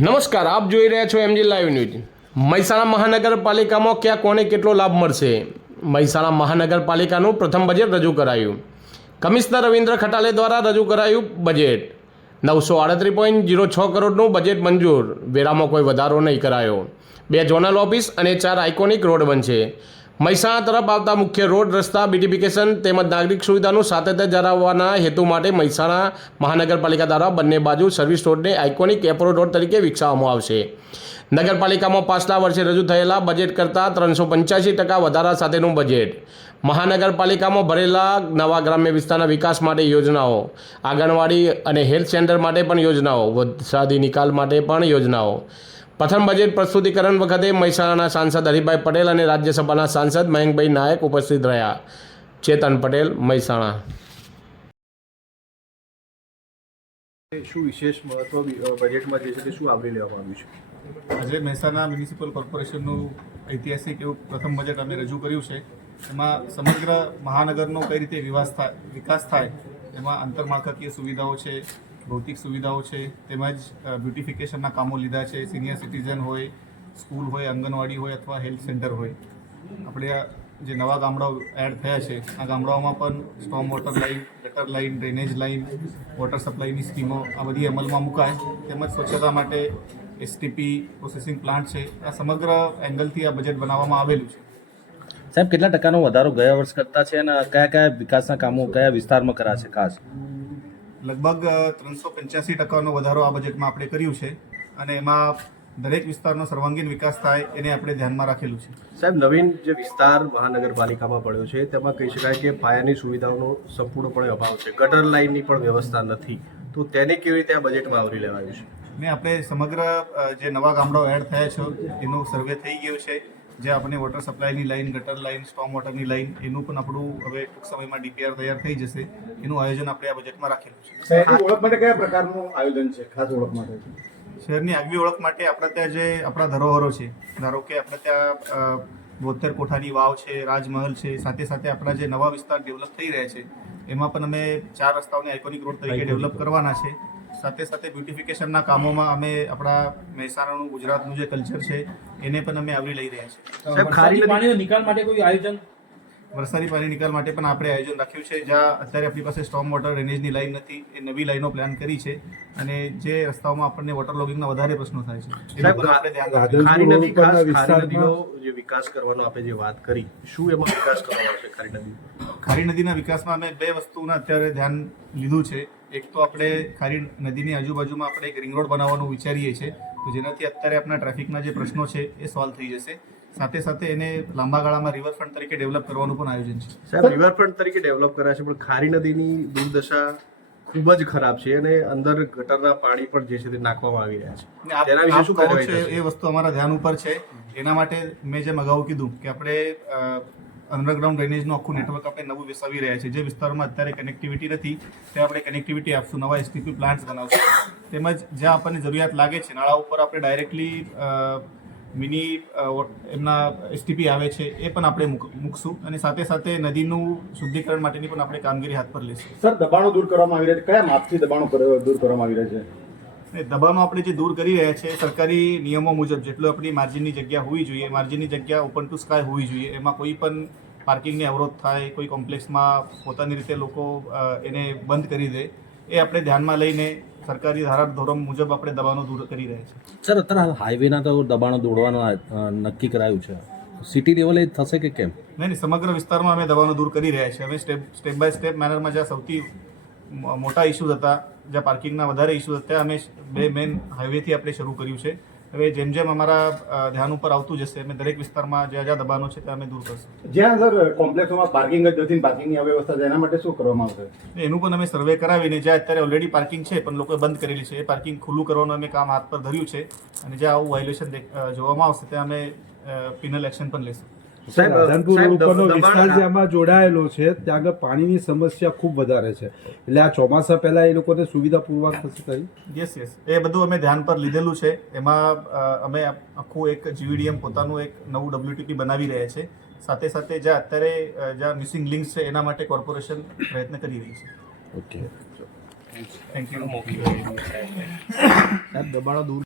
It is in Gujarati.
નમસ્કાર, આપ જોઈ રહ્યા છો એમજી લાઈવ ન્યૂઝ. મહેસાણા મહાનગરપાલિકામાં ક્યાં કોને કેટલો લાભ મળશે? મહેસાણા મહાનગરપાલિકાનું પ્રથમ બજેટ રજૂ કરાયું. કમિશનર રવિન્દ્ર ખટાલે દ્વારા રજૂ કરાયું બજેટ. નવસો આડત્રીસ પોઈન્ટ જીરો છ કરોડનું બજેટ મંજૂર. વેરામાં કોઈ વધારો નહીં કરાયો. બે ઝોનલ ઓફિસ અને ચાર આઇકોનિક રોડ બનશે. મહેસાણા તરફ આવતા મુખ્ય રોડ, રસ્તા બ્યુટિફિકેશન તેમજ નાગરિક સુવિધાનું સાતત્ય જાળવવાના હેતુ માટે મહેસાણા મહાનગરપાલિકા દ્વારા બંને બાજુ સર્વિસ રોડને આઇકોનિક એપ્રો રોડ તરીકે વિકસાવવામાં આવશે. નગરપાલિકામાં પાછલા વર્ષે રજૂ થયેલા બજેટ કરતાં ત્રણસો પંચ્યાસી ટકા વધારા સાથેનું બજેટ મહાનગરપાલિકામાં ભરેલા નવા ગ્રામ્ય વિસ્તારના વિકાસ માટે યોજનાઓ, આંગણવાડી અને હેલ્થ સેન્ટર માટે પણ યોજનાઓ, વરસાદી નિકાલ માટે પણ યોજનાઓ. પ્રથમ બજેટ પ્રસ્તુતિકરણ વખતે મહેસાણાના સાંસદ હરિભાઈ પટેલ અને રાજ્યસભાના સાંસદ મયંકભાઈ નાયક ઉપસ્થિત રહ્યા. ચેતન પટેલ મહેસાણા. શું વિશેષ મહત્વ બજેટમાં જે છે તે શું આવરી લેવામાં આવ્યું છે? આજે મહેસાણા મ્યુનિસિપલ કોર્પોરેશનનું ઐતિહાસિક એવું પ્રથમ બજેટ અમે રજૂ કર્યું છે. એમાં સમગ્ર મહાનગરનો કઈ રીતે વિકાસ થાય વિકાસ થાય એમાં આંતરમાળખાકીય સુવિધાઓ છે ભૌતિક સુવિધાઓ છે, તેમજ બ્યુટિફિકેશનના કામો લીધા છે સિનિયર સિટીઝન હોય સ્કૂલ હોય, આંગણવાડી હોય અથવા હેલ્થ સેન્ટર હોય. આપણે જે નવા ગામડાઓ એડ થયા છે, આ ગામડાઓમાં પણ સ્ટોમ વોટર લાઇન ગટર લાઇન ડ્રેનેજ લાઇન વોટર સપ્લાયની સ્કીમો આ બધી અમલમાં મુકાય. તેમજ સ્વચ્છતા માટે એસટીપી પ્રોસેસિંગ પ્લાન્ટ છે. આ સમગ્ર એંગલથી આ બજેટ બનાવવામાં આવેલું છે. સાહેબ, કેટલા ટકાનો વધારો ગયા વર્ષ કરતા છે અને કયા કયા વિકાસના કામો કયા વિસ્તારમાં કર્યા છે ખાસ? લગભગ ત્રણસો પંચ્યાસી ટકાનો વધારો આ બજેટમાં આપણે કર્યું છે અને એમાં દરેક વિસ્તારનો સર્વાંગીણ વિકાસ થાય એને આપણે ધ્યાનમાં રાખેલું છે. સાહેબ નવીન જે વિસ્તાર મહાનગરપાલિકામાં પડ્યો છે તેમાં કહી શકાય કે પાયાની સુવિધાઓનો સંપૂર્ણપણે અભાવ છે. ગટર લાઇનની પણ વ્યવસ્થા નથી. તો તેને કેવી રીતે આ બજેટમાં આવરી લેવાયું છે? ને આપણે સમગ્ર જે નવા ગામડાઓ એડ થયા છે એનો સર્વે થઈ ગયો છે. જે આપણે વોટર સપ્લાયની લાઇન ગટર લાઇન સ્ટોમ વોટરની લાઇન એનું પણ આપણું હવે ટૂંક સમયમાં ડીપીઆર તૈયાર થઈ જશે. એનું આયોજન આપણે આ બજેટમાં રાખેલું છે. શહેરની ઓળખ માટે કયા પ્રકારનું આયોજન છે? ખાસ ઓળખ માટે. શહેરની આગવી ઓળખ માટે આપણે ત્યાં જે આપણા ધરોહરો છે ધારો કે આપણે ત્યાં બોતેર કોઠાની વાવ છે રાજમહલ છે સાથે સાથે આપણા જે નવા વિસ્તાર ડેવલપ થઈ રહ્યા છે એમાં પણ અમે ચાર રસ્તાઓને આઇકોનિક રોડ તરીકે ડેવલપ કરવાના છે. સાથે સાથે બ્યુટિફિકેશનના કામોમાં અમે આપણા મહેસાણાનું ગુજરાતનું જે કલ્ચર છે એને પણ અમે આવરી લઈ રહ્યા છીએ. નિકાલ માટે કોઈ આયોજન વરસાદી પાણી નિકાલ માટે પણ આપણે આયોજન રાખ્યું છે. જ્યાં અત્યારે આપણી પાસે સ્ટોમ વોટર ડ્રેનેજની લાઈન નથી એ નવી લાઈનો પ્લાન કરી છે અને જે રસ્તાઓમાં આપણને વોટર લોગિંગના વધારે પ્રશ્નો થાય છે. એ સાહેબ, બધું આપણે ધ્યાન રાખીશું. ખારી નદી ખારી નદીનો જે વિકાસ કરવાનો આપણે જે વાત કરી શું એમાં વિકાસ કરવાનો છે ખારી નદી? ખારી નદીના વિકાસમાં અમે બે વસ્તુના અત્યારે ધ્યાન લીધું છે. એક તો આપણે ખારી નદીની આજુબાજુમાં આપણે એક રિંગ રોડ બનાવવાનું વિચારીએ છીએ. તો જેનાથી અત્યારે આપણા ટ્રાફિકના જે પ્રશ્નો છે એ સોલ્વ થઈ જશે. સાથે સાથે એને લાંબા ગાળામાં રિવરફ્રન્ટ તરીકે ડેવલપ કરવાનું પણ આયોજન છે. સાહેબ રિવરફ્રન્ટ તરીકે ડેવલપ કર્યા છે પણ ખારી નદીની દુર્દશા ખૂબ જ ખરાબ છે અને અંદર ગટરના પાણી પણ જે છે તે નાખવામાં આવી રહ્યા છે. તેના વિશે શું કહો છે છો એ વસ્તુ અમારા ધ્યાન ઉપર છે. એના માટે મેં જેમ અગાઉ કીધું કે આપણે અંડરગ્રાઉન્ડ ડ્રેનેજનું આખું નેટવર્ક આપણે નવું વિકસાવી રહ્યા છીએ. જે વિસ્તારમાં અત્યારે કનેક્ટિવિટી નથી ત્યાં આપણે કનેક્ટિવિટી આપશું નવા એસટીપી પ્લાન્ટ્સ બનાવશું. તેમજ જ્યાં આપણને જરૂરિયાત લાગે છે નાળા ઉપર આપણે ડાયરેક્ટલી મિની એમના એસટીપી આવે છે એ પણ આપણે મૂક- મૂકશું. અને સાથે સાથે નદીનું શુદ્ધિકરણ માટેની પણ આપણે કામગીરી હાથ પર લેશું સર દબાણો દૂર કરવામાં આવી રહ્યા છે. કયા માપથી દબાણો દૂર કરવામાં આવી રહ્યા છે? ને દબાણો આપણે જે દૂર કરી રહ્યા છે સરકારી નિયમો મુજબ જેટલું આપણી માર્જિનની જગ્યા હોવી જોઈએ માર્જિનની જગ્યા ઓપન ટુ સ્કાય હોવી જોઈએ એમાં કોઈ પણ પાર્કિંગની અવરોધ થાય કોઈ કોમ્પ્લેક્સમાં પોતાની રીતે લોકો એને બંધ કરી દે એ આપણે ધ્યાનમાં લઈને સરકારી ધારા ધોરણ મુજબ આપણે દબાણો દૂર કરી રહ્યા છીએ. સર અત્યારે હાલ હાઈવેના તો દબાણો દોડવાનું નક્કી કરાયું છે. સિટી લેવલે થશે કે કેમ? નહીં નહીં સમગ્ર વિસ્તારમાં અમે દબાણો દૂર કરી રહ્યા છીએ. અમે સ્ટેપ સ્ટેપ બાય સ્ટેપ મેનરમાં જ્યાં સૌથી મોટા ઇસ્યુઝ હતા જ્યાં પાર્કિંગના વધારે ઇસ્યુઝ હતા અમે બે મેન હાઈવેથી આપણે શરૂ કર્યું છે. હવે જેમ જેમ અમારા ધ્યાન ઉપર આવતું જશે અમે દરેક વિસ્તારમાં જ્યાં જ્યાં દબાણો છે ત્યાં અમે દૂર કરશું. જ્યાં સર કોમ્પ્લેક્સોમાં પાર્કિંગ જ નથી પાર્કિંગની અવ્યવસ્થા છે એના માટે શું કરવામાં આવશે? એનું પણ અમે સર્વે કરાવીને જ્યાં અત્યારે ઓલરેડી પાર્કિંગ છે પણ લોકોએ બંધ કરેલી છે. એ પાર્કિંગ ખુલ્લું કરવાનું અમે કામ હાથ પર ધર્યું છે. અને જ્યાં આવું વાયોલેશન જોવામાં આવશે ત્યાં અમે પિનલ એક્શન પણ લેશું. રાધનપુર ઉપરનો દબાણ- વિસ્તાર જે આમાં જોડાયેલો છે ત્યાં આગળ પાણીની સમસ્યા ખૂબ વધારે છે. એટલે આ ચોમાસા પહેલા એ લોકોને સુવિધા પૂર્વક થશે કરી યસ યસ. એ બધું અમે ધ્યાન પર લીધેલું છે. એમાં અમે આખું એક જીવીડીએમ પોતાનું એક નવું ડબ્લ્યુટીપી બનાવી રહ્યા છે. સાથે સાથે જ્યાં અત્યારે જ્યાં મિસિંગ લિંક્સ છે એના માટે કોર્પોરેશન પ્રયત્ન કરી રહી છે. ઓકે. થેન્ક યુ સાહેબ દબાણો દૂર